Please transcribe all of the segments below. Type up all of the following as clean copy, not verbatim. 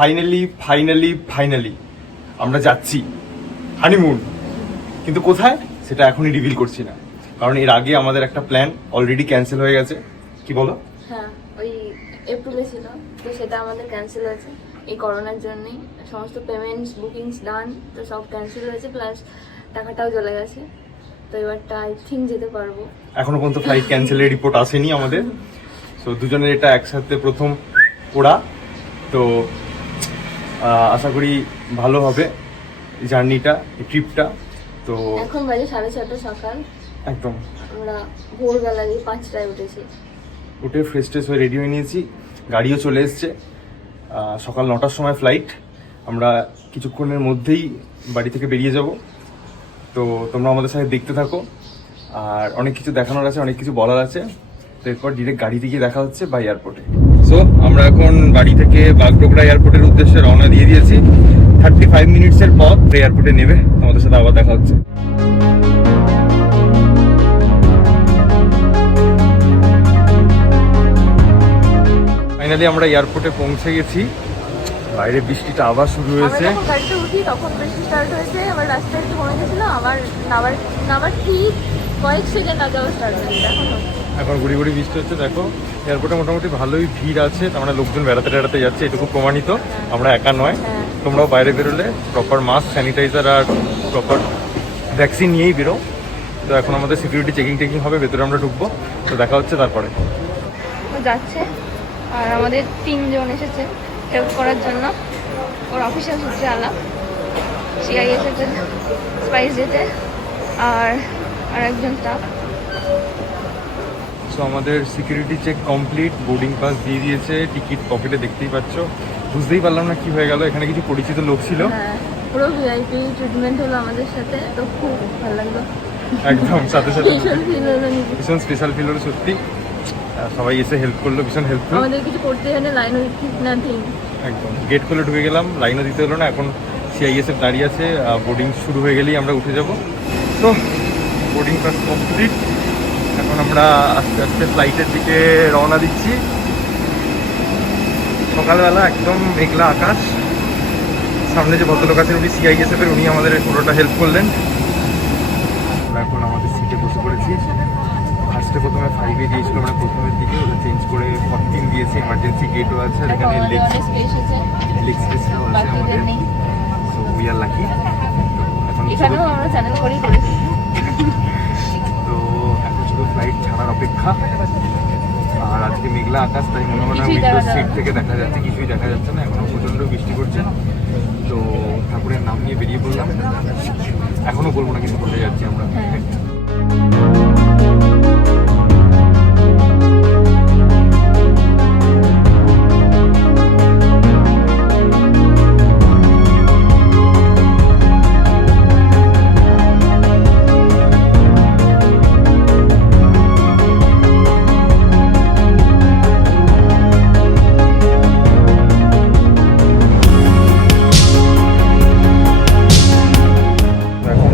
Finally আমরা যাচ্ছি honeymoon, কিন্তু কোথায় সেটা এখনই রিভিল করছি না, কারণ এর আগে আমাদের একটা প্ল্যান অলরেডি ক্যান্সেল হয়ে গেছে। কি বলো? হ্যাঁ, ওই এপ্রিলে ছিল, তো সেটা আমাদের ক্যান্সেল হয়েছে এই করোনার জন্যই। সমস্ত পেমেন্টস বুকিংস ডান, তো সব ক্যান্সেল হয়েছে, প্লাস টাকাটাও চলে গেছে। তো এবারটা আই থিঙ্ক যেতে পারবো। এখনো পর্যন্ত ফ্লাইট ক্যান্সেলের রিপোর্ট আসেনি আমাদের। সো দুজনের এটা একসাথে প্রথম ওড়া, তো আশা করি ভালো হবে জার্নিটা, ট্রিপটা। তো এখন বাজে 6:30 সকাল, একদম আমরা ভোরবেলায় 5টায় উঠেছি। উঠে ফ্রেশ ট্রেশ হয়ে রেডি হয়ে নিয়েছি, গাড়িও চলে এসছে। সকাল 9টার সময় ফ্লাইট, আমরা কিছুক্ষণের মধ্যেই বাড়ি থেকে বেরিয়ে যাব। তো তোমরা আমাদের সাথে দেখতে থাকো, আর অনেক কিছু দেখানোর আছে, অনেক কিছু বলার আছে। তো এরপর ডিরেক্ট গাড়িতে গিয়ে দেখা হচ্ছে বা এয়ারপোর্টে। সো আমরা এখন বাড়ি থেকে বাগডোগরা এয়ারপোর্টের উদ্দেশ্যে রওনা দিয়ে দিয়েছি। 35 মিনিটসের পর এয়ারপোর্টে নেবে, তোমাদের সাথে আবার দেখা হচ্ছে। ফাইনালি আমরা এয়ারপোর্টে পৌঁছে গেছি। বাইরে বৃষ্টিটা আবার শুরু হয়েছে। আমরা যখন গাড়িতে উঠি তখন বৃষ্টি স্টার্ট হয়েছে, আবার রাস্তায় একটু কমে গেছিল, আবার নাবার ঠিক কয়েক সেকেন্ড আগে আবার স্টার্ট হয়েছে। এখন গুড়ি গুড়ি বৃষ্টি হচ্ছে। দেখো এয়ারপোর্টে মোটামুটি ভালোই ভিড় আছে, তার মানে লোকজন বেড়াতে যাচ্ছে, এটুকু প্রমাণিত। আমরা একা নয়, তোমরাও বাইরে বেরোলে প্রপার মাস্ক, স্যানিটাইজার আর প্রপার ভ্যাকসিন নিয়েই বেরো। তো এখন আমাদের সিকিউরিটি চেকিং হবে, ভেতরে আমরা ঢুকবো। তো দেখা হচ্ছে তারপরে। যাচ্ছে, আর আমাদের 3 জন এসেছে হেল্প করার জন্য। ওর অফিসিয়াল সূত্রে আলাপ, সিআই এসেছে স্পাইস দিতে, আর একজন স্টাফ। সো আমাদের security check complete, boarding pass দিয়ে দিয়েছে, টিকিট পকেটে দেখতেই পাচ্ছ। বুঝতেই পারলাম না কি হয়ে গেল, এখানে কিছু পরিচিত লোক ছিল। হ্যাঁ, পুরো ভিআইপি ট্রিটমেন্ট হলো আমাদের সাথে, তো খুব ভালো লাগলো। একদম সাথে সাথে ভীষণ স্পেশাল ফিল হলো সত্যি। সবাই এসে হেল্প করলো, ভীষণ হেল্পফুল। আমাদের কিছু করতে হয় না, লাইনও নাথিং। একদম গেট খুলে ঢুকে গেলাম, লাইনও দিতে হলো না। এখন সিআইএসএফ দাঁড়িয়ে আছে, বোর্ডিং শুরু হয়ে গেলেই আমরা উঠে যাব। তো বোর্ডিং পাস কমপ্লিট, এখন আমরা আস্তে আস্তে ফ্লাইটের দিকে রওনা দিচ্ছি। সকালবেলা একদম মেঘলা আকাশ। সামনে যে ভদ্রলোক আছেন উনি সিআইএসএফের, উনি আমাদের পুরোটা হেল্প করলেন। আমরা এখন আমাদের সিটে বসে পড়েছি। ফার্স্টে প্রথমে 5-এ দিয়েছিল, মানে প্রথমের দিকে ওটা চেঞ্জ করে 14 দিয়েছে। এমার্জেন্সি গেটও আছে, এখানে লেগ স্পেসও আছে আমাদের। So we are lucky. এখন এখানেও আমরা চ্যানেল করেই করেছি। তো এখন শুধু ফ্লাইট ছাড়ার অপেক্ষা। আর আজকে মেঘলা আকাশ, তাই মনে হয় না উইন্ডো সিট থেকে দেখা যাচ্ছে, কিছুই দেখা যাচ্ছে না। এখনো প্রচণ্ড বৃষ্টি পড়ছে। তো ঠাকুরের নাম নিয়ে বেরিয়ে পড়লাম। এখনো বলবো না কিন্তু কোথায় যাচ্ছি আমরা।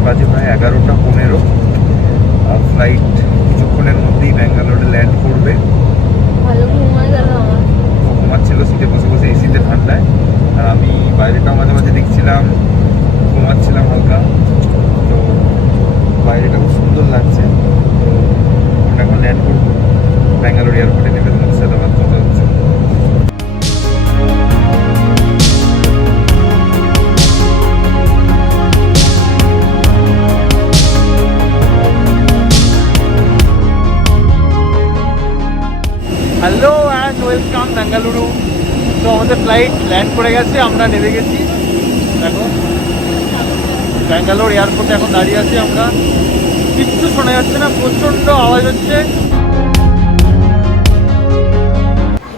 বাজে প্রায় 11:15। ফ্লাইট কিছুক্ষণের মধ্যেই ব্যাঙ্গালোরে ল্যান্ড করবে। ভালো ঘুমায় গেল আমার। ঘুমাচ্ছিল সিটে বসে বসে, এসিতে ঠান্ডায়। আর আমি বাইরেটা মাঝে মাঝে দেখছিলাম, ঘুমাচ্ছিলাম হালকা। তো বাইরেটা খুব সুন্দর লাগছে। তো আমরা এখন ল্যান্ড করবো ব্যাঙ্গালোর এয়ারপোর্টে, নেমে তোমাদের সাথে আবার কথা হচ্ছে। Hello and welcome Bengaluru. তো আমাদের ফ্লাইট ল্যান্ড করে গেছে, আমরা নেমে গেছি। দেখো ব্যাঙ্গালোর এয়ারপোর্টে এখন দাঁড়িয়ে আছি আমরা। কিচ্ছু শোনা যাচ্ছে না, প্রচণ্ড আওয়াজ হচ্ছে।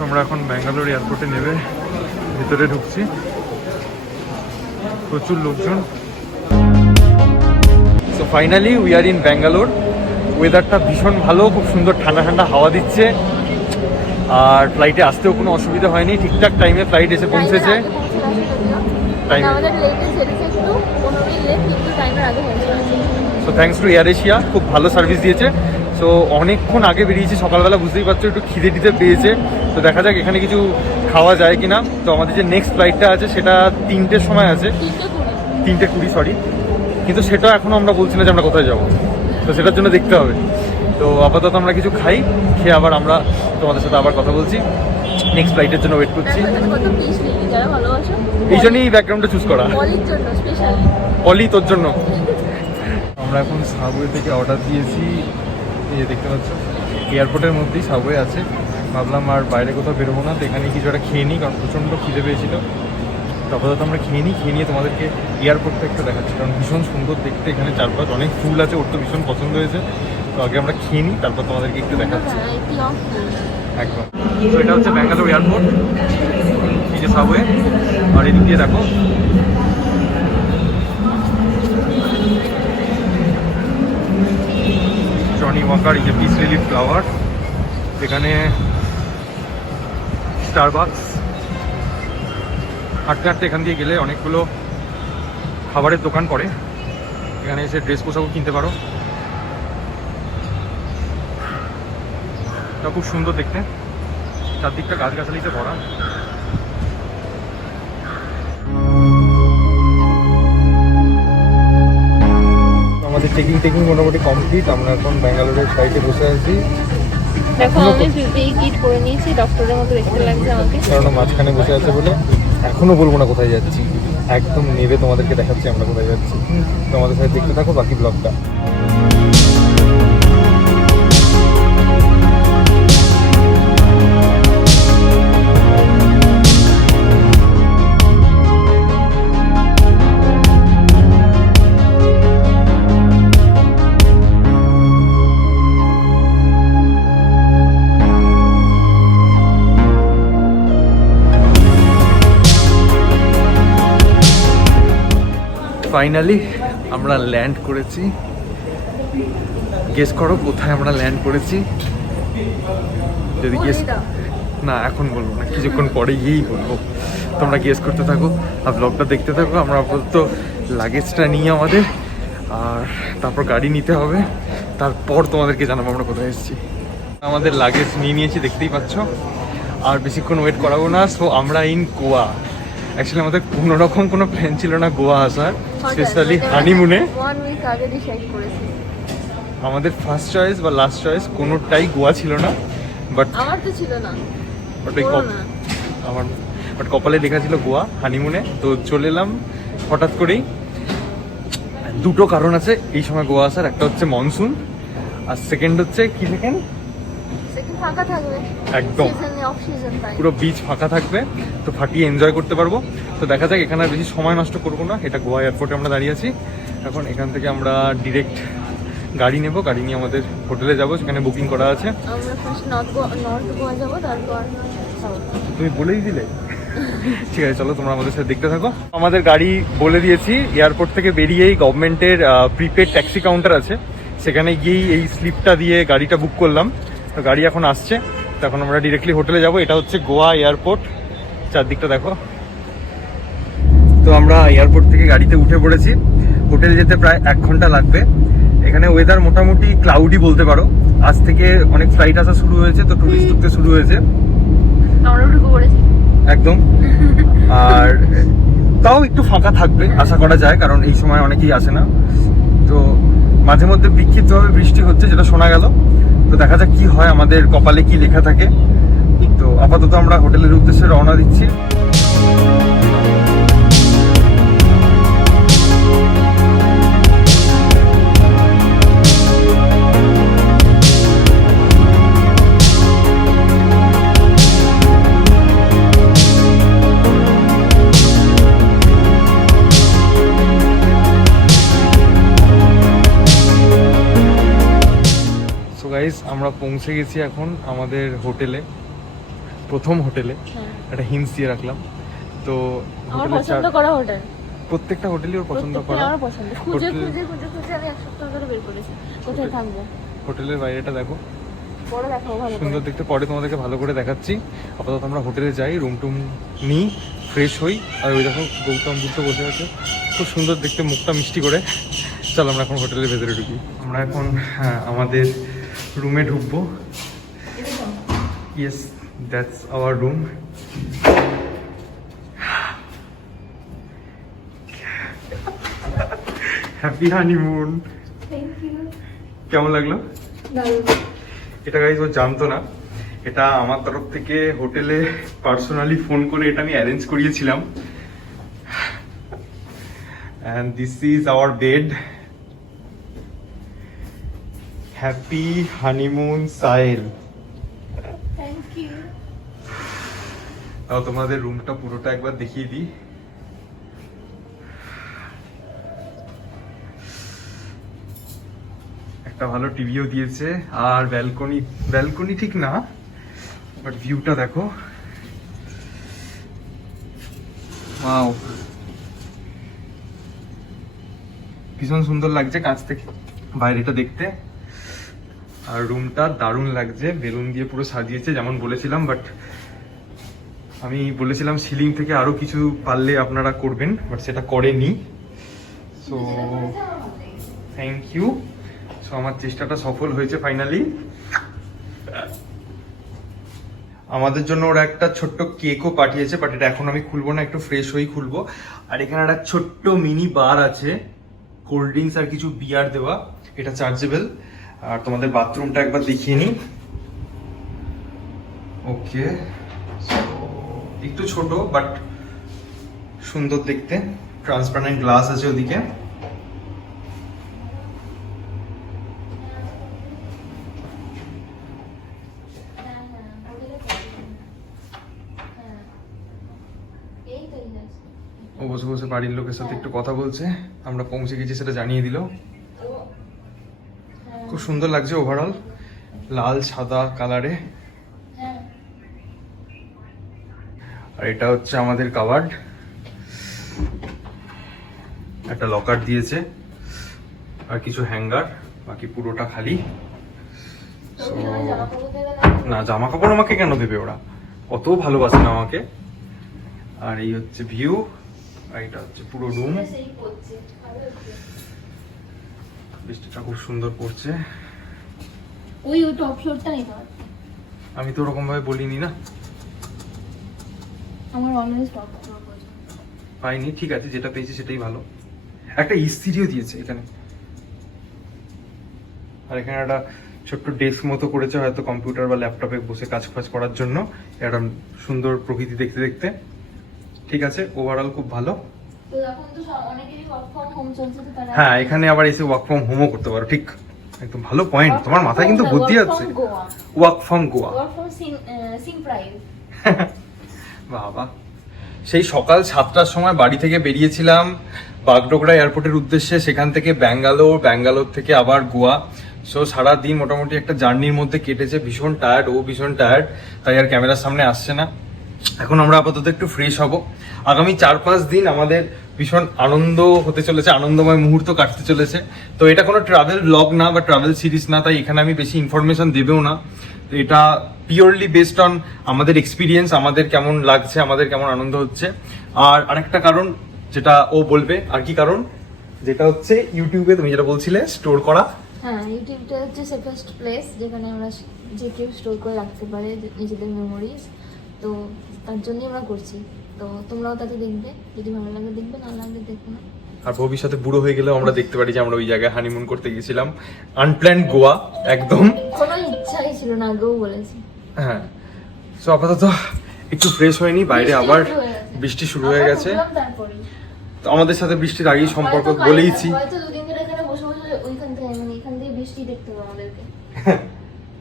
আমরা এখন ব্যাঙ্গালোর এয়ারপোর্টে নেমে ভিতরে ঢুকছি, প্রচুর লোকজন। So finally we are in Bangalore. ওয়েদারটা ভীষণ ভালো, খুব সুন্দর ঠান্ডা ঠান্ডা হাওয়া দিচ্ছে। আর ফ্লাইটে আসতেও কোনো অসুবিধা হয়নি, ঠিকঠাক টাইমে ফ্লাইট এসে পৌঁছেছে। So thanks to air Asia, খুব ভালো সার্ভিস দিয়েছে। সো অনেকক্ষণ আগে বেরিয়েছি সকালবেলা, বুঝতেই পারছো একটু খিদে টিদে পেয়েছে। তো দেখা যাক, এখানে কিছু খাওয়া যায় কিনা। তো আমাদের যে নেক্সট ফ্লাইটটা আছে সেটা 3টের সময় আছে, 3:20 সরি, কিন্তু সেটা এখনও আমরা বলছি না যে আমরা কোথায় যাবো, তো সেটার জন্য দেখতে হবে। তো আপাতত আমরা কিছু খাই, খেয়ে আবার আমরা তোমাদের সাথে আবার কথা বলছি, নেক্সট ফ্লাইটের জন্য ওয়েট করছি। এই জন্যই ব্যাকগ্রাউন্ডটা চুজ করা, অলি তোর জন্য। আমরা এখন সাবওয়ে থেকে অর্ডার দিয়েছি, এই যে দেখতে পাচ্ছ এয়ারপোর্টের মধ্যেই সাবওয়ে আছে। ভাবলাম আর বাইরে কোথাও বেরোবো না, তো এখানে কিছু একটা খেয়ে নিই, কারণ প্রচণ্ড খিদে পেয়েছিল। তো আপাতত আমরা খেয়ে নিয়ে তোমাদেরকে এয়ারপোর্টটা একটু দেখাচ্ছি, কারণ ভীষণ সুন্দর দেখতে, এখানে চারপাশ অনেক ফুল আছে, ওর তো ভীষণ পছন্দ হয়েছে। তো আগে আমরা খেয়ে নিই, তারপর তোমাদেরকে একটু দেখাচ্ছি। একদম। তো এটা হচ্ছে ব্যাঙ্গালোর এয়ারপোর্ট, এই যে সাবওয়ে, আর এদিক দিয়ে দেখো জনি ওয়াকার, এই যে পিস লিলি ফ্লাওয়ার, এখানে স্টারবাকস। হাঁটতে হাঁটতে এখান দিয়ে গেলে অনেকগুলো খাবারের দোকান পড়ে, এখানে এসে ড্রেস পোশাকও কিনতে পারো। এটা খুব সুন্দর দেখতে, চারদিকটা গাছগাছালিতে ভরা। আমাদের চেকিং মোটামুটি কমপ্লিট, আমরা এখন ব্যাঙ্গালোরের ফ্লাইটে বসে আছি। দেখো আমি পিপিই কিট পরে নিয়েছি, ডক্টরের মতো দেখতে লাগছে আমাকে, কারণ মাঝখানে বসে আছে বলে এখনো বলবো না কোথায় যাচ্ছি, একদম নেবে তোমাদেরকে দেখাচ্ছি আমরা কোথায় যাচ্ছি। তোমাদের সাথে দেখতে থাকো বাকি ব্লগটা। ফাইনালি আমরা ল্যান্ড করেছি। গেস করো কোথায় আমরা ল্যান্ড করেছি? যদি গেস না, এখন বলবো না, কিছুক্ষণ পরে গিয়েই বলবো। তোমরা গেস করতে থাকো আর ব্লগটা দেখতে থাকো। আমরা আপাতত লাগেজটা নিয়ে আমাদের, আর তারপর গাড়ি নিতে হবে, তারপর তোমাদেরকে জানাবো আমরা কোথায় এসেছি। আমাদের লাগেজ নিয়ে নিয়েছি, দেখতেই পাচ্ছ, আর বেশিক্ষণ ওয়েট করাবো না। সো আমরা ইন গোয়া। অ্যাকচুয়ালি আমাদের কোনোরকম কোনো প্ল্যান ছিল না গোয়া আসার, স্পেশালি হানিমুনে। আমাদের ফার্স্ট চয়েস বা লাস্ট চয়েস কোনোটাই গোয়া ছিল না, বাট আমার তো ছিল না, বাট কপালে লেখা ছিল গোয়া হানিমুনে। তো চলে এলাম হঠাৎ করেই। দুটো কারণ আছে এই সময় গোয়া আসার, একটা হচ্ছে মনসুন, আর সেকেন্ড হচ্ছে কি, সেকেন্ড ফাঁকা থাকবে, একদম পুরো বিচ ফাঁকা থাকবে, তো ফাটিয়ে এনজয় করতে পারবো। তো দেখা যাক, এখানে আর বেশি সময় নষ্ট করবো না। এটা গোয়া এয়ারপোর্টে আমরা দাঁড়িয়ে আছি এখন। এখান থেকে আমরা ডিরেক্ট গাড়ি নেব, গাড়ি নিয়ে আমাদের হোটেলে যাব, সেখানে বুকিং করা আছে। আমরা ফার্স্ট নর্থ গোয়া যাব, তারপর তুমি বলেই দিলে। ঠিক আছে, চলো তোমরা আমাদের সাথে দেখতে থাকো। আমাদের গাড়ি বলে দিয়েছি, এয়ারপোর্ট থেকে বেরিয়েই গভর্নমেন্টের প্রিপেড ট্যাক্সি কাউন্টার আছে, সেখানে গিয়েই এই স্লিপটা দিয়ে গাড়িটা বুক করলাম। তো গাড়ি এখন আসছে, তখন আমরা ডিরেক্টলি হোটেলে যাব। এটা হচ্ছে গোয়া এয়ারপোর্ট, চারদিকটা দেখো। তো আমরা এয়ারপোর্ট থেকে গাড়িতে উঠে পড়েছি, হোটেলে যেতে প্রায় 1 ঘন্টা লাগবে। এখানে ওয়েদার মোটামুটি ক্লাউডি বলতে পারো, আজ থেকে অনেক ফ্লাইট আসা শুরু হয়েছে, তো টুরিস্ট ঢুকতে শুরু হয়েছে একদম। আর তাও একটু ফাঁকা থাকবে আশা করা যায়, কারণ এই সময় অনেকেই আসে না। তো মাঝে মধ্যে বিক্ষিপ্তভাবে বৃষ্টি হচ্ছে, যেটা শোনা গেল। তো দেখা যাক কি হয়, আমাদের কপালে কি লেখা থাকে। তো আপাতত আমরা হোটেলের উদ্দেশ্যে রওনা দিচ্ছি। আমরা পৌঁছে গেছি এখন আমাদের হোটেলে, প্রথম হোটেলে। একটা হিন্টস দিয়ে রাখলাম। তো আমার পছন্দ করা হোটেল, প্রত্যেকটা হোটেলই ওর পছন্দ করা। আমার পছন্দ, খুঁজে খুঁজে আমি 1 সপ্তাহ ধরে বের করেছি কোথায় থাকবো। হোটেলের বাইরেটা দেখো, পরে দেখাবো ভালো সুন্দর দেখতে, পরে তোমাদেরকে ভালো করে দেখাচ্ছি। আপাতত আমরা হোটেলে যাই, রুম টুম নিই, ফ্রেশ হই। আর ওই দেখো গৌতম বুদ্ধ বসে আছে, খুব সুন্দর দেখতে, মুখটা মিষ্টি করে। চলো আমরা এখন হোটেলের ভেতরে ঢুকি। আমরা এখন আমাদের রুমে ঢুকবো। Yes, that's our room. Happy honeymoon. Thank you. কেমন লাগলো? দারুণ। এটা গাইজ ও জানতো না, এটা আমার তরফ থেকে হোটেলে পার্সোনালি ফোন করে এটা আমি অ্যারেঞ্জ করিয়েছিলাম। And this is our bed. Happy honeymoon, Sahil. Thank you. তাও তোমাদের রুমটা পুরোটা একবার দেখিয়ে দিই। একটা ভালো টিভিও দিয়েছে, আর ব্যালকনি ঠিক না, বাট ভিউটা দেখো। ওয়াও, ভীষণ সুন্দর লাগছে কাছ থেকে বাইরেটা দেখতে। আর রুমটা দারুণ লাগছে, বেলুন দিয়ে পুরো সাজিয়েছে যেমন বলেছিলাম, বাট আমি বলেছিলাম সিলিং থেকে আরো কিছু পারলে আপনারা করবেন, বাট সেটা করেনি। So thank you. সো আমার চেষ্টাটা সফল হয়েছে ফাইনালি। আমাদের জন্য ওরা একটা ছোট্ট কেকও পাঠিয়েছে, বাট এটা এখন আমি খুলবো না, একটু ফ্রেশ হয়েই খুলবো। আর এখানে একটা ছোট্ট মিনি বার আছে, কোল্ড ড্রিঙ্কস আর কিছু বিয়ার দেওয়া, এটা চার্জেবল। আর তোমাদের বাথরুমটা একবার দেখিয়ে নিই। ওকে, একটু ছোট বাট সুন্দর দেখতে, ট্রান্সপারেন্ট গ্লাস আছে ওদিকে। ও বসে বসে বাড়ির লোকের সাথে একটু কথা বলছে, আমরা পৌঁছে গেছি সেটা জানিয়ে দিল। খুব সুন্দর লাগছে ওভারঅল, লাল সাদা কালারে। আর এটা হচ্ছে আমাদের কাবার্ড, একটা লকার দিয়েছে আর কিছু হ্যাঙ্গার, বাকি পুরোটা খালি। So, না জামা কাপড় আমাকে কেন দেবে ওরা, অত ভালোবাসে না আমাকে। আর এই হচ্ছে ভিউ, আর এটা হচ্ছে পুরো রুম। বৃষ্টিটা খুব সুন্দর পড়ছে। ওই টপ ফ্লোরটা নিতে পারতে। আমি তো ওরকম ভাবে বলিনি না, আমার অলওয়েজ টপ ফ্লোর পছন্দ। পাইনি, ঠিক আছে, যেটা পেয়েছি সেটাই ভালো। একটা ইস্ত্রিও দিয়েছে এখানে, আর এখানে একটা ছোট্ট ডেস্ক মতো করেছে, হয়তো কম্পিউটার বা ল্যাপটপে বসে কাজ ফাজ করার জন্য। একটা সুন্দর প্রকৃতি দেখতে দেখতে। ঠিক আছে, ওভারঅল খুব ভালো। তো এখন তো অনেকেরই ওয়ার্ক ফ্রম হোম চলছে, তো তারা হ্যাঁ, এখানে আবার এসে ওয়ার্ক ফ্রম হোমও করতে পারো। ঠিক, একদম ভালো পয়েন্ট, তোমার মাথায় কিন্তু বুদ্ধি আছে। Work from Goa, work from সিং প্রাইভ। বাবা, সেই সকাল 7টার সময় বাড়ি থেকে বেরিয়েছিলাম বাগডোগরা এয়ারপোর্টের উদ্দেশ্যে, সেখান থেকে ব্যাঙ্গালোর থেকে আবার গোয়া। সো সারা দিন মোটামুটি একটা জার্নির মধ্যে কেটেছে, ভীষণ টায়ার্ড, ও ভীষণ টায়ার্ড, তাই আর ক্যামেরার সামনে আসছে না। এখন আমরা আপাতত একটু ফ্রেশ হব। আগামী 4-5 দিন আমাদের ভীষণ আনন্দ হতে চলেছে, আনন্দময় মুহূর্ত কাটতে চলেছে। তো এটা কোনো ট্রাভেল ব্লগ না বা ট্রাভেল সিরিজ না, তাই এখানে আমি বেশি ইনফরমেশন দেবেও না। তো এটা পিওরলি বেসড অন আমাদের এক্সপিরিয়েন্স, আমাদের কেমন লাগছে, আমাদের কেমন আনন্দ হচ্ছে। আর আরেকটা কারণ যেটা ও বলবে, আর কি কারণ, যেটা হচ্ছে ইউটিউবে তুমি যেটা বলছিলে স্টোর করা। হ্যাঁ, ইউটিউবটা হচ্ছে সেফেস্ট প্লেস যেখানে আমরা যে কেউ স্টোর করে রাখতে পারে নিজেদের মেমোরিজ। তো তার জন্যই আমরা করছি। তো তোমরাও তাতে দেখবে, যদি ভালো লাগে দেখবে, না লাগলে দেখবে না। আর ভবিষ্যতে বুড়ো হয়ে গেলেও আমরা দেখতে পারি যে আমরা ওই জায়গায় হানিমুন করতে গেছিলাম, আনপ্ল্যান্ড গোয়া একদম। কোনো ইচ্ছাই ছিল না, আগেও বলেছি। হ্যাঁ, সো আপাতত একটু ফ্রেশ হয়নি, বাইরে আবার বৃষ্টি শুরু হয়ে গেছে। তো আমাদের সাথে বৃষ্টির আগেই সম্পর্ক বলেইছি। হয়তো দুদিন ধরে এখানে বসে বসে ওইখান থেকে মানে এখান থেকে বৃষ্টি দেখতে হবে আমাদেরকে।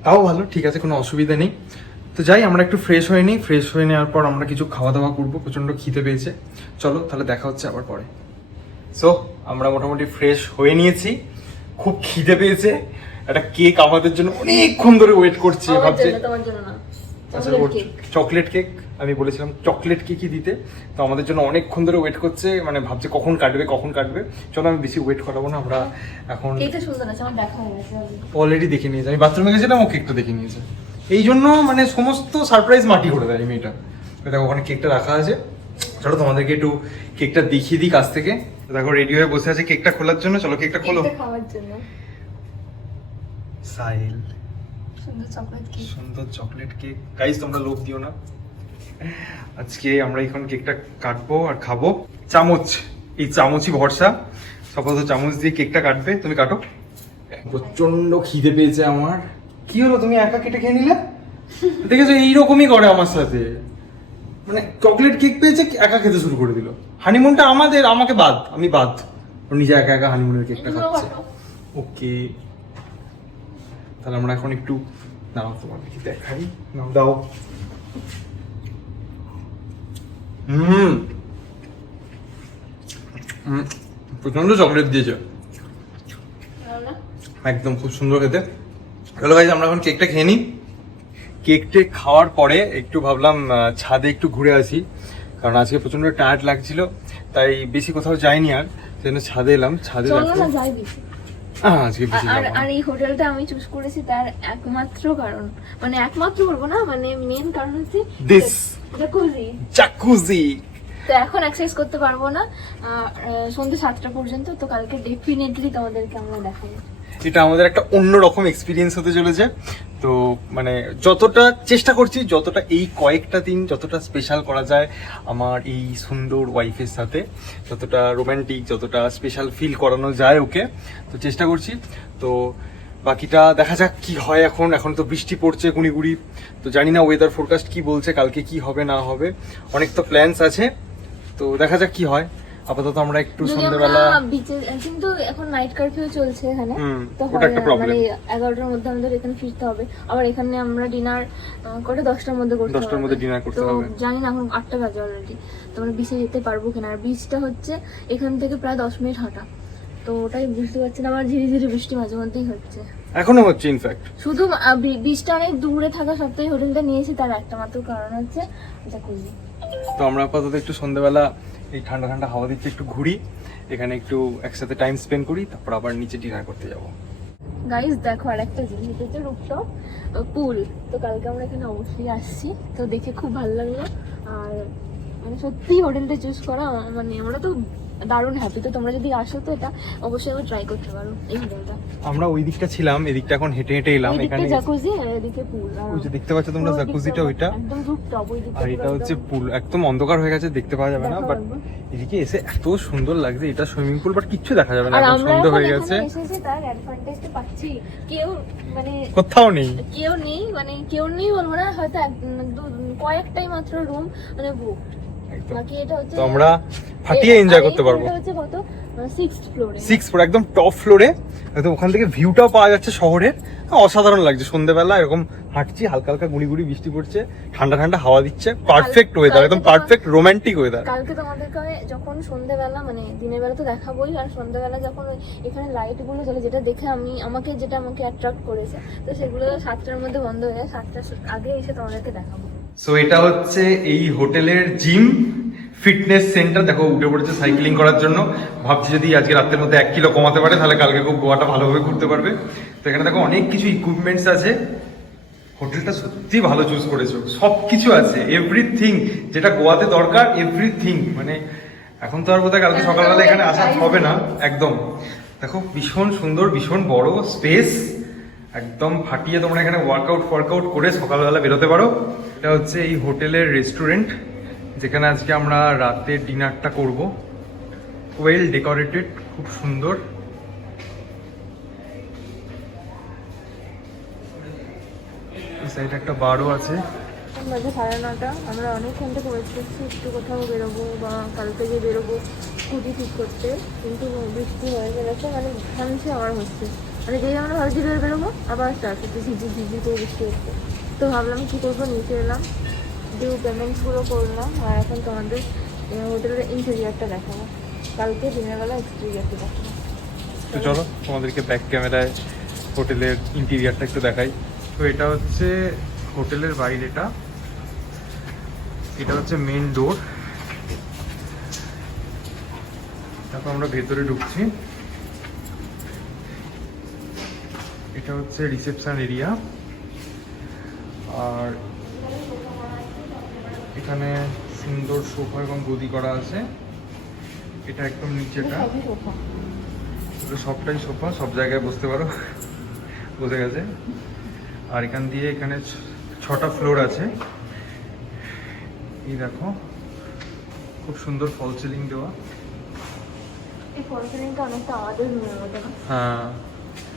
তাও ভালো, ঠিক আছে, কোনো অসুবিধা নেই। তো যাই, আমরা একটু ফ্রেশ হয়ে নিই। ফ্রেশ হয়ে নেওয়ার পর আমরা কিছু খাওয়া দাওয়া করবো, প্রচণ্ড খিদে পেয়েছে। চলো তাহলে দেখা হচ্ছে আবার পরে। সো আমরা মোটামুটি ফ্রেশ হয়ে নিয়েছি, খুব খিদে পেয়েছে। একটা কেক আমাদের জন্য অনেকক্ষণ ধরে ওয়েট করছে, ভাবছে তোমার জন্য না, আচ্ছা চকলেট কেক, আমি বলেছিলাম চকলেট কেকই দিতে। তো আমাদের জন্য অনেকক্ষণ ধরে ওয়েট করছে, মানে ভাবছে কখন কাটবে। চলো আমি বেশি ওয়েট করাবো না, আমরা এখন কেকটা সুন্দর আছে, আমার দেখা হয়ে গেছে অলরেডি দেখে নিয়েছে। আমি বাথরুমে গেছিলাম, ও কেকটা দেখে নিয়েছে। এই জন্য মানে সমস্ত সারপ্রাইজ মাটি করে দেয় মেয়েটা। দেখো ওখানে কেকটা রাখা আছে, চলো তোমাদেরকে একটু কেকটা দেখিয়ে দিই কাছ থেকে। দেখো রেডি হয়ে বসে আছে কেকটা খোলার জন্য, চলো কেকটা খোলো। খাওয়ার জন্য সাহিল, সুন্দর চকলেট কেক। সুন্দর চকলেট কেক। গাইস তোমরা লোভ দিও না, আজকে আমরা এখন কেকটা কাটবো আর খাবো। চামচ, এই চামচই ভরসা, সকালে চামচ দিয়ে কেকটা কাটবে। তুমি কাটো। প্রচন্ড খিদে পেয়েছে আমার। কি হলো, তুমি একা কেটে খেয়ে নিলে? দেখেছো, এইরকমই করে আমার সাথে। মানে চকলেট কেক পেয়েছে, একা খেতে শুরু করে দিল। হানিমুনটা আমাদের, আমাকে বাদ, আমি বাদ। ও নিজে একা একা হানিমুনের কেকটা খাচ্ছে। ওকে, তাহলে আমরা এখন একটু নাও, তোমাদেরকে দেখাই। নাও, দাও। প্রচন্ড চকলেট দিয়েছে, একদম খুব সুন্দর খেতে। চলো গাইজ, আমরা এখন কেকটা খেয়ে নিই। কেকটা খাওয়ার পরে একটু ভাবলাম ছাদে একটু ঘুরে আসি, কারণ আজকে প্রচন্ড টায়ার্ড লাগছিল, তাই বেশি কোথাও যাইনি আর, সেজন্য ছাদে এলাম। ছাদে আজকে বেশি যাবো না। আর এই হোটেলটা আমি চুজ করেছি তার একমাত্র কারণ, মানে একমাত্র বলবো না, মানে মেন কারণ হচ্ছে দিস জাকুজি। জাকুজি। তো এখন এক্সারসাইজ করতে পারবো না সন্ধ্যে 7টা পর্যন্ত, তো কালকে ডেফিনেটলি তোমাদেরকে আমরা দেখাবো। এটা আমাদের একটা অন্যরকম এক্সপিরিয়েন্স হতে চলেছে। তো মানে যতটা চেষ্টা করছি, যতটা এই কয়েকটা দিন যতটা স্পেশাল করা যায় আমার এই সুন্দর ওয়াইফের সাথে, যতটা রোমান্টিক, যতটা স্পেশাল ফিল করানো যায় ওকে, তো চেষ্টা করছি। তো বাকিটা দেখা যাক কি হয়। এখন তো বৃষ্টি পড়ছে গুঁড়ি গুঁড়ি, তো জানি না ওয়েদার ফোরকাস্ট কি বলছে, কালকে কি হবে না হবে। অনেক তো প্ল্যানস আছে, তো দেখা যাক কি হয়। আপাতত আমরা একটু সন্ধ্যেবেলা বিচে, কিন্তু এখন নাইট কারফিউ চলছে এখানে, তো ওটা একটা প্রবলেম। মানে 11টার মধ্যে আমাদের এখানে ফিরতে হবে। আবার এখানে আমরা ডিনার করে 10টার মধ্যে করতে হবে। 10টার মধ্যে ডিনার করতে হবে। তো জানি না এখন 8টা বাজে অলরেডি, তো আমরা বিচে যেতে পারবো কিনা। আর বিচটা হচ্ছে এখান থেকে প্রায় 10 মিনিট হাঁটা, তো ওটাই বুঝতে পারছি না। আমার ধীরে ধীরে বৃষ্টি মাঝে মধ্যেই হচ্ছে, এখনো হচ্ছে ইনফ্যাক্ট। শুধু বিচটা অনেক দূরে থাকা সত্ত্বেও হোটেলটা নিয়েছি, তার একটা মাত্র কারণ হচ্ছে জাকুজি। তো আমরা আপাতত একটু সন্ধ্যেবেলা এই ঠান্ডা ঠান্ডা হাওয়া দিচ্ছে একটু ঘুরি, এখানে একটু একসাথে টাইম স্পেন্ড করি, তারপর আবার নিচে ডিনার করতে যাব। গাইস দেখো, আর একটা জিনিস, এটা হচ্ছে রুফটপ পুল। তো কালকে আমরা এখানে অবশ্যই আসছি, তো দেখে খুব ভালো লাগলো। আর মানে সত্যি হোটেলটা চুজ করা, মানে আমরা তো দারুণ হ্যাপি। তো তোমরা যদি আসো তো এটা অবশ্যই ট্রাই করতে পারো এই হোটেলটা। আমরা ওই দিকটা ছিলাম, এদিকটা এখন হেঁটে হেঁটে এলাম। এখানে জাকুজি আর এদিকে পুল, ওই যে দেখতে পাচ্ছ তোমরা জাকুজিটা, ওইটা একদম রুফটপ, ওই দিকটা। আর এটা হচ্ছে পুল। একদম অন্ধকার হয়ে গেছে, দেখতে পাওয়া যাবে না, বাট এদিকে এসে এত সুন্দর লাগছে। এটা সুইমিং পুল, বাট কিচ্ছু দেখা যাবে না, এখন সন্ধ্যা হয়ে গেছে। এসেছি তার অ্যাডভান্টেজটা পাচ্ছি, কেউ মানে কোথাও নেই, মানে কেউ নেই বলবো না, হয়তো কয়েকটাই মাত্র রুম মানে বুক। বাকি এটা হচ্ছে তো আমরা ফাটিয়ে এনজয় করতে পারবো। এটা হচ্ছে কত 6th ফ্লোরে, 6th ফ্লোর, একদম টপ ফ্লোরে। একদম ওখান থেকে ভিউটাও পাওয়া যাচ্ছে শহরের। অসাধারণ লাগছে সন্ধ্যেবেলা, এরকম হাঁটছি, হালকা হালকা গুঁড়ি গুঁড়ি বৃষ্টি পড়ছে, ঠান্ডা ঠান্ডা হাওয়া দিচ্ছে, পারফেক্ট ওয়েদার, একদম পারফেক্ট রোমান্টিক ওয়েদার। কালকে তোমাদেরকে যখন সন্ধ্যেবেলা, মানে দিনের বেলা তো দেখাবোই, আর সন্ধ্যেবেলা যখন এখানে লাইট গুলো জ্বলে, যেটা দেখে আমাকে অ্যাট্রাক্ট করেছে, তো সেগুলো 7টার মধ্যে বন্ধ হয়ে যায়, 7টার আগে এসে তোমাদেরকে দেখাবো। সো এটা হচ্ছে এই হোটেলের জিম ফিটনেস সেন্টার। দেখো উঠে পড়েছে সাইক্লিং করার জন্য। ভাবছি যদি আজকে রাতের মধ্যে 1 কিলো কমাতে পারে, তাহলে কালকে খুব গোয়াটা ভালোভাবে ঘুরতে পারবে। তো এখানে দেখো অনেক কিছু ইকুইপমেন্টস আছে। হোটেলটা সত্যি ভালো চুজ করেছো, সব কিছু আছে, এভরিথিং যেটা গোয়াতে দরকার, এভরিথিং। মানে এখন তো আর বোধহয় কালকে সকালবেলা এখানে আসা হবে না একদম। দেখো ভীষণ সুন্দর, ভীষণ বড় স্পেস, একদম ফাটিয়ে তোমরা এখানে ওয়ার্কআউট করে সকালবেলা বেরোতে পারো। এটা হচ্ছে এই হোটেলের রেস্টুরেন্ট, যেখানে আজকে আমরা রাতে ডিনারটা করব। ওয়েল ডেকোরেটেড, খুব সুন্দর। এই সাইডে একটা বারও আছে। বাজে 9:30, আমরা অনেকক্ষণ থেকে ওয়েট করছি একটু কোথাও বেরোবো বা কালকে যে বেরোবো স্কুটি ঠিক করতে, কিন্তু বৃষ্টি হয়ে গেছে, মানে থামছে আবার হচ্ছে, মানে যেই আমরা ভাবছি বেরোবো আবার স্টার্ট হচ্ছে, ঝিঝি করে বৃষ্টি হচ্ছে। তো ভাবলাম কী করবো, নিচে এলাম, ডিউ পেমেন্টসগুলো করলাম, আর এখন তোমাদের হোটেলের ইন্টেরিয়ারটা দেখাবো, কালকে দিনের বেলা এক্সটেরিয়ারটা দেখাবো। তো চলো তোমাদেরকে ব্যাক ক্যামেরায় হোটেলের ইন্টেরিয়ারটা একটু দেখাই। তো এটা হচ্ছে হোটেলের বাইরেটা, এটা হচ্ছে মেন ডোর। তারপর আমরা ভেতরে ঢুকছি। এটা হচ্ছে রিসেপশন এরিয়া, আর এখানে সুন্দর সোফা এবং গদি করা আছে। এটা একদম নিচেটা, সবটাই সোফা, সব জায়গায় বসতে পারো, বসে গেছে। আর এখান দিয়ে এখানে 6টা ফ্লোর আছে। এই দেখো খুব সুন্দর ফল সিলিং দেওয়া। এই ফল সিলিংটা অনেকটা আমাদের রুমের মতো না? হ্যাঁ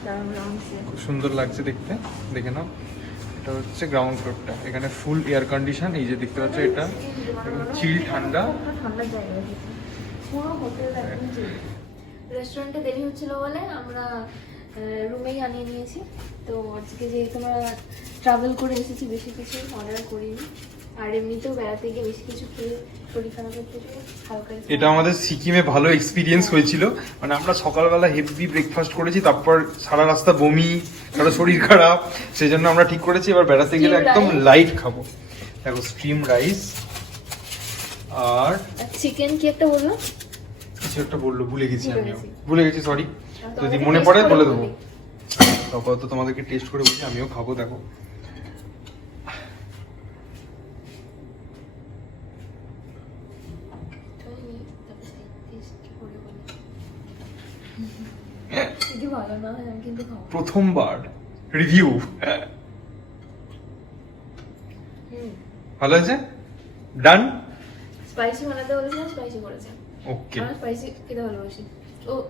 দারুণ লাগছে। খুব সুন্দর লাগছে দেখতে, দেখে নাও। এটা হচ্ছে গ্রাউন্ড ফ্লোরটা, এখানে ফুল এয়ার কন্ডিশন। এই যে দেখতে পাচ্ছ এটা চিল ঠান্ডা। ঠান্ডার জায়গা এসেছে, পুরো হোটেল একদম চিল। রেস্টুরেন্টে দেরি হচ্ছিল বলে আমরা রুমেই আনিয়ে নিয়েছি। তো আজকে যেহেতু আমরা ট্রাভেল করে এসেছি, বেশি কিছু অর্ডার করিনি। আর এমনিতেও বেড়াতে গিয়ে বেশি কিছু খেয়ে শরীর খারাপ হচ্ছে, হালকা। এটা আমাদের সিকিমে ভালো এক্সপিরিয়েন্স হয়েছিল, মানে আমরা সকালবেলা হেভি ব্রেকফাস্ট করেছি, তারপর সারা রাস্তা বমি, সারা শরীর খারাপ, সেই জন্য আমরা ঠিক করেছি এবার বেড়াতে গেলে একদম লাইট খাবো। দেখো স্ট্রিম রাইস আর চিকেন কি একটা বললো, কিছু একটা বললো, ভুলে গেছি ভুলে আমিও, গেছি। ভুলে গেছি সরি। যদি তোমাদেরকে মনে taste পড়ে করে বলে বলি। দেবো। আপাতত তোমাদেরকে টেস্ট করে বলছি, আমিও খাবো। দেখো যদি ভালো না হয় আমি কিন্তু খাবো। প্রথমবার রিভিউ ভালো আছে, ডান। স্পাইসি বানাতে বলেছিলাম, স্পাইসি করেছে। ওকে, আমি স্পাইসি খেতে ভালোবাসি,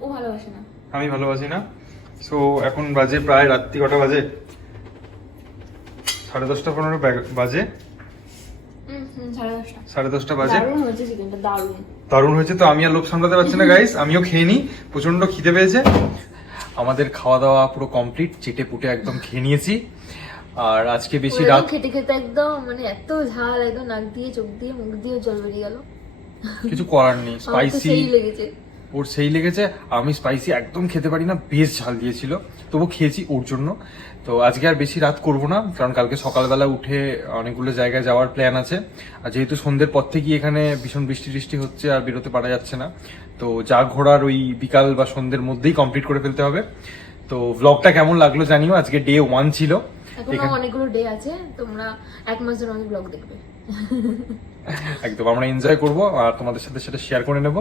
ও ভালোবাসে না। আমি ভালোবাসি না। সো এখন বাজে প্রায় রাত্রি কটা বাজে, 10:30-15 বাজে, 10:30। 10:30 বাজে। দারুণ হয়েছে চিকেনটা, দারুণ। দারুণ হয়েছে। তো আমি আর লোভ সামলাতে পারছি না গাইস, আমিও খেয়ে নিই, প্রচন্ড খিদে পেয়েছে। আমাদের খাওয়া দাওয়া পুরো কমপ্লিট, চেটে পুটে একদম খেয়ে নিয়েছি। আর আজকে বেশি রাত খেতে খেতে একদম মানে এত ঝাল, একদম নাক দিয়ে চোখ দিয়ে মুখ দিয়ে জল বেরিয়ে গেল। কিছু করার নেই, আমার তো স্পাইসি সেই লেগেছে। ওর সেই লেগেছে। আমি স্পাইসি একদম খেতে পারি না, বেশ ঝাল দিয়েছিল, তবু খেয়েছি ওর জন্য। তো আজকে আর বেশি রাত করব না, কারণ কালকে সকালবেলা উঠে অনেকগুলো জায়গায় যাওয়ার প্ল্যান আছে। আর যেহেতু সন্ধ্যের পর থেকে এখানে ভীষণ বৃষ্টি টিষ্টি হচ্ছে আর বেরোতে পারা যাচ্ছে না, তো যা ঘোরার ওই বিকাল বা সন্ধ্যের মধ্যেই কমপ্লিট করে ফেলতে হবে। তো ব্লগটা কেমন লাগলো জানিও। আজকে ডে 1 ছিল, এখনো অনেকগুলো ডে আছে, তোমরা 1 মাস ধরে আমি ব্লগ দেখবে। একদম আমরা এনজয় করব আর তোমাদের সাথে সেটা শেয়ার করে নেব।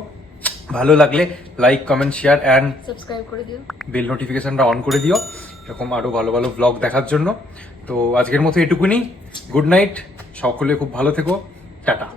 ভালো লাগলে like comment share and subscribe করে দিও, বেল নোটিফিকেশনটা অন করে দিও এরকম আরো ভালো ভালো ব্লগ দেখার জন্য। তো আজকের মতো এটুকুনি, গুড নাইট, সকলে খুব ভালো থেকো, টাটা।